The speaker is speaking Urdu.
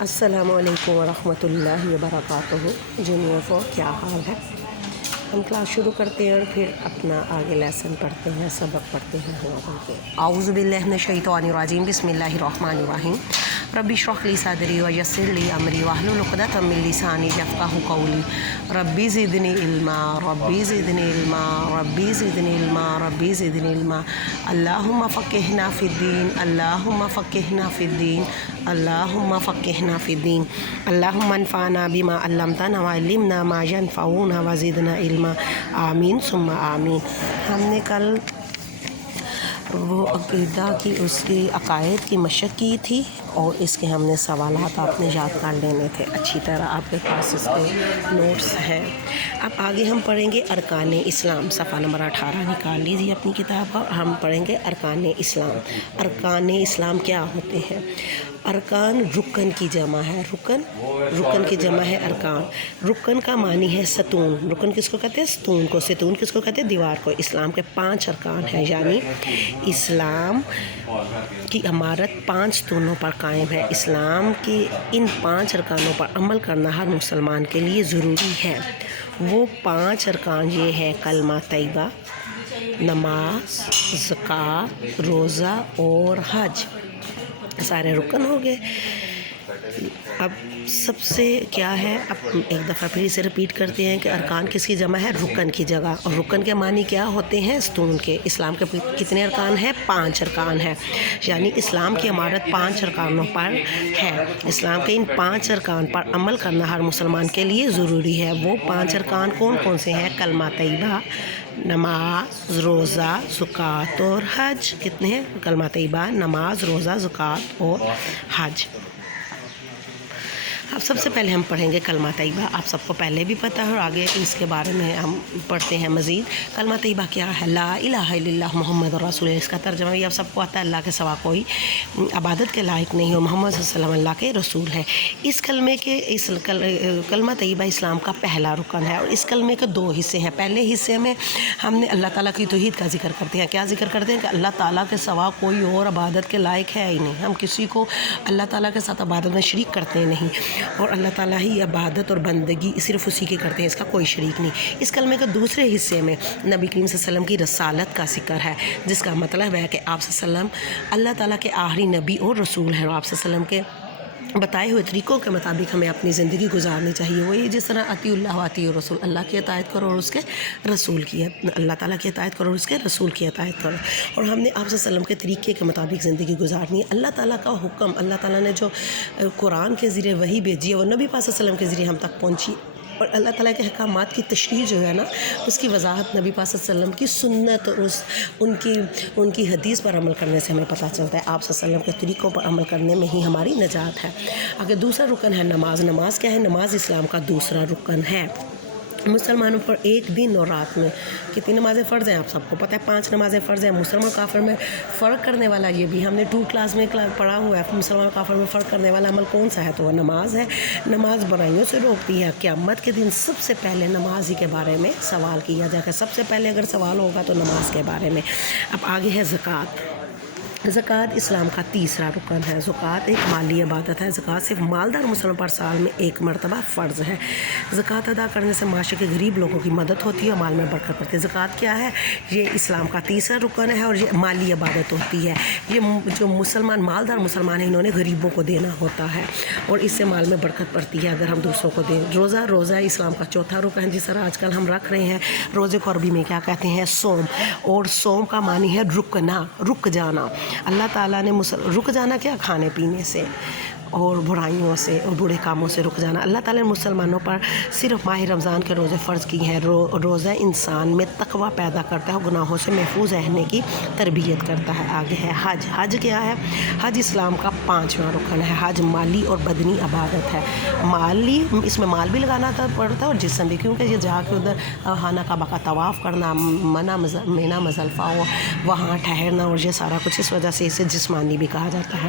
السلام علیکم ورحمۃ اللہ وبرکاتہ۔ جنیفو کیا حال ہے؟ ہم کلاس شروع کرتے ہیں اور پھر اپنا آگے لیسن پڑھتے ہیں، سبق پڑھتے ہیں ہم کے۔ اعوذ باللہ من الشیطان الرجیم، بسم اللہ الرحمن الرحیم۔ رب اشرح لی صدری ویسر لی امری واحلل عقدۃ من لسانی یفقہوا قولی۔ ربی زدنی علما، ربی زدنی علما، ربی زدنی علما، ربی زدنی علما۔ اللہم فقہنا فی الدین، اللہم فقہنا فی الدین، اللہم فقہنا فی الدین۔ اللہم انفعنا بما علمتنا وعلمنا ما ینفعنا وزدنا علما، آمین ثم آمین۔ ہم نے کل وہ عقیدہ کی اس کی عقائد کی مشق کی تھی اور اس کے ہم نے سوالات آپ نے یاد کر لینے تھے اچھی طرح، آپ کے پاس اس کے نوٹس ہیں۔ اب آگے ہم پڑھیں گے ارکان اسلام، صفحہ نمبر 18 نکال لیجیے اپنی کتاب کا۔ ہم پڑھیں گے ارکان اسلام۔ ارکان اسلام کیا ہوتے ہیں؟ ارکان رکن کی جمع ہے، رکن کی جمع ہے ارکان۔ رکن کا معنی ہے ستون۔ رکن کس کو کہتے ہیں؟ ستون کو۔ ستون کس کو کہتے ہیں؟ دیوار کو۔ اسلام کے 5 ارکان ہیں، یعنی اسلام کی عمارت 5 ستونوں پر قائم ہے۔ اسلام کی ان 5 ارکانوں پر عمل کرنا ہر مسلمان کے لیے ضروری ہے۔ وہ 5 ارکان یہ ہیں: کلمہ طیبہ، نماز، زکوٰۃ، روزہ اور حج۔ سارے رکن ہو گئے۔ اب سب سے کیا ہے، اب ایک دفعہ پھر اسے رپیٹ کرتے ہیں کہ ارکان کس کی جمع ہے؟ رکن کی جگہ۔ اور رکن کے معنی کیا ہوتے ہیں؟ ستون کے۔ اسلام کے کتنے ارکان ہیں؟ 5 ارکان ہیں، یعنی اسلام کی عمارت 5 ارکانوں پر ہے۔ اسلام کے ان 5 ارکان پر عمل کرنا ہر مسلمان کے لیے ضروری ہے۔ وہ 5 ارکان کون کون سے ہیں؟ کلمہ طیبہ، نماز، روزہ، زکوٰۃ اور حج۔ کتنے ہیں؟ کلمہ طیبہ، نماز، روزہ، زکوٰۃ اور حج۔ اب سب سے پہلے ہم پڑھیں گے کلمہ طیبہ۔ آپ سب کو پہلے بھی پتہ ہے اور آگے اس کے بارے میں ہم پڑھتے ہیں مزید۔ کلمہ طیبہ کیا ہے؟ لا الہ الا اللہ محمد رسول اللہ۔ اس کا ترجمہ بھی آپ سب کو آتا ہے، اللہ کے سوا کوئی عبادت کے لائق نہیں ہو، محمد صلی اللہ علیہ وسلم اللہ کے رسول ہے۔ اس کلمے کے کلمہ طیبہ اسلام کا پہلا رکن ہے اور اس کلمے کے 2 حصے ہیں۔ پہلے حصے میں ہم نے اللہ تعالیٰ کی توحید کا ذکر کرتے ہیں۔ کیا ذکر کرتے ہیں؟ کہ اللہ تعالیٰ کے سوا کوئی اور عبادت کے لائق ہے ہی نہیں، ہم کسی کو اللہ تعالیٰ کے ساتھ عبادت میں شریک کرتے نہیں، اور اللہ تعالیٰ ہی عبادت اور بندگی صرف اسی کی کرتے ہیں، اس کا کوئی شریک نہیں۔ اس کلمے کے دوسرے حصے میں نبی کریم صلی اللہ علیہ وسلم کی رسالت کا ذکر ہے، جس کا مطلب ہے کہ آپ صلی اللہ علیہ وسلم اللہ تعالیٰ کے آخری نبی اور رسول ہیں، اور آپ صلی اللہ علیہ وسلم کے بتائے ہوئے طریقوں کے مطابق ہمیں اپنی زندگی گزارنی چاہیے۔ وہی جس طرح اطیع اللہ و اطیع الرسول، اللہ کی اطاعت کرو اور اس کے رسول کی، اللہ تعالیٰ کی اطاعت کرو اور اس کے رسول کی اطاعت کرو، اور ہم نے آپ صلی اللہ علیہ وسلم کے طریقے کے مطابق زندگی گزارنی ہے۔ اللہ تعالیٰ کا حکم، اللہ تعالیٰ نے جو قرآن کے ذریعے وحی بھیجی ہے وہ نبی پاک صلی اللہ علیہ وسلم کے ذریعے ہم تک پہنچی، اور اللہ تعالیٰ کے احکامات کی تشریح جو ہے نا، اس کی وضاحت نبی پاک صلی اللہ علیہ وسلم کی سنت اور ان کی حدیث پر عمل کرنے سے ہمیں پتہ چلتا ہے۔ آپ صلی اللہ علیہ وسلم کے طریقوں پر عمل کرنے میں ہی ہماری نجات ہے۔ اگر دوسرا رکن ہے نماز۔ نماز کیا ہے؟ نماز اسلام کا دوسرا رکن ہے۔ مسلمانوں پر ایک دن اور رات میں کتنی نمازیں فرض ہیں؟ آپ سب کو پتہ ہے 5 نمازیں فرض ہیں۔ مسلمان کافر میں فرق کرنے والا، یہ بھی ہم نے 2 کلاس میں پڑھا ہوا ہے، مسلمان کافر میں فرق کرنے والا عمل کون سا ہے؟ تو وہ نماز ہے۔ نماز برائیوں سے روکتی ہے۔ قیامت کے دن سب سے پہلے نماز ہی کے بارے میں سوال کیا جائے گا، سب سے پہلے اگر سوال ہوگا تو نماز کے بارے میں۔ اب آگے ہے زکوٰۃ۔ زکوٰۃ اسلام کا تیسرا رکن ہے۔ زکوٰۃ ایک مالی عبادت ہے۔ زکوٰۃ صرف مالدار مسلمان پر سال میں 1 مرتبہ فرض ہے۔ زکوٰۃ ادا کرنے سے معاشرے کے غریب لوگوں کی مدد ہوتی ہے اور مال میں برکت پڑتی ہے۔ زکوٰۃ کیا ہے؟ یہ اسلام کا تیسرا رکن ہے اور یہ مالی عبادت ہوتی ہے۔ یہ جو مسلمان مالدار مسلمان ہیں، انہوں نے غریبوں کو دینا ہوتا ہے اور اس سے مال میں برکت پڑتی ہے اگر ہم دوسروں کو دیں۔ روزہ اسلام کا چوتھا رکن ہے، جس طرح آج کل ہم رکھ رہے ہیں۔ روزے کو عربی میں کیا کہتے ہیں؟ صوم، اور صوم کا معنی ہے رکنا، رک جانا۔ اللہ تعالیٰ نے رک جانا کیا؟ کھانے پینے سے اور برائیوں سے اور برے کاموں سے رک جانا۔ اللہ تعالیٰ نے مسلمانوں پر صرف ماہ رمضان کے روزے فرض کیے ہیں۔ روزہ انسان میں تقوی پیدا کرتا ہے اور گناہوں سے محفوظ رہنے کی تربیت کرتا ہے۔ آگے ہے حج۔ حج کیا ہے؟ حج اسلام کا 5واں رکن ہے۔ حج مالی اور بدنی عبادت ہے۔ مالی، اس میں مال بھی لگانا پڑتا ہے اور جسم بھی، کیونکہ یہ جا کے ادھر خانہ کعبہ کا طواف کرنا، مینا مزدلفہ وہاں ٹھہرنا اور یہ سارا کچھ، اس وجہ سے اسے جسمانی بھی کہا جاتا ہے۔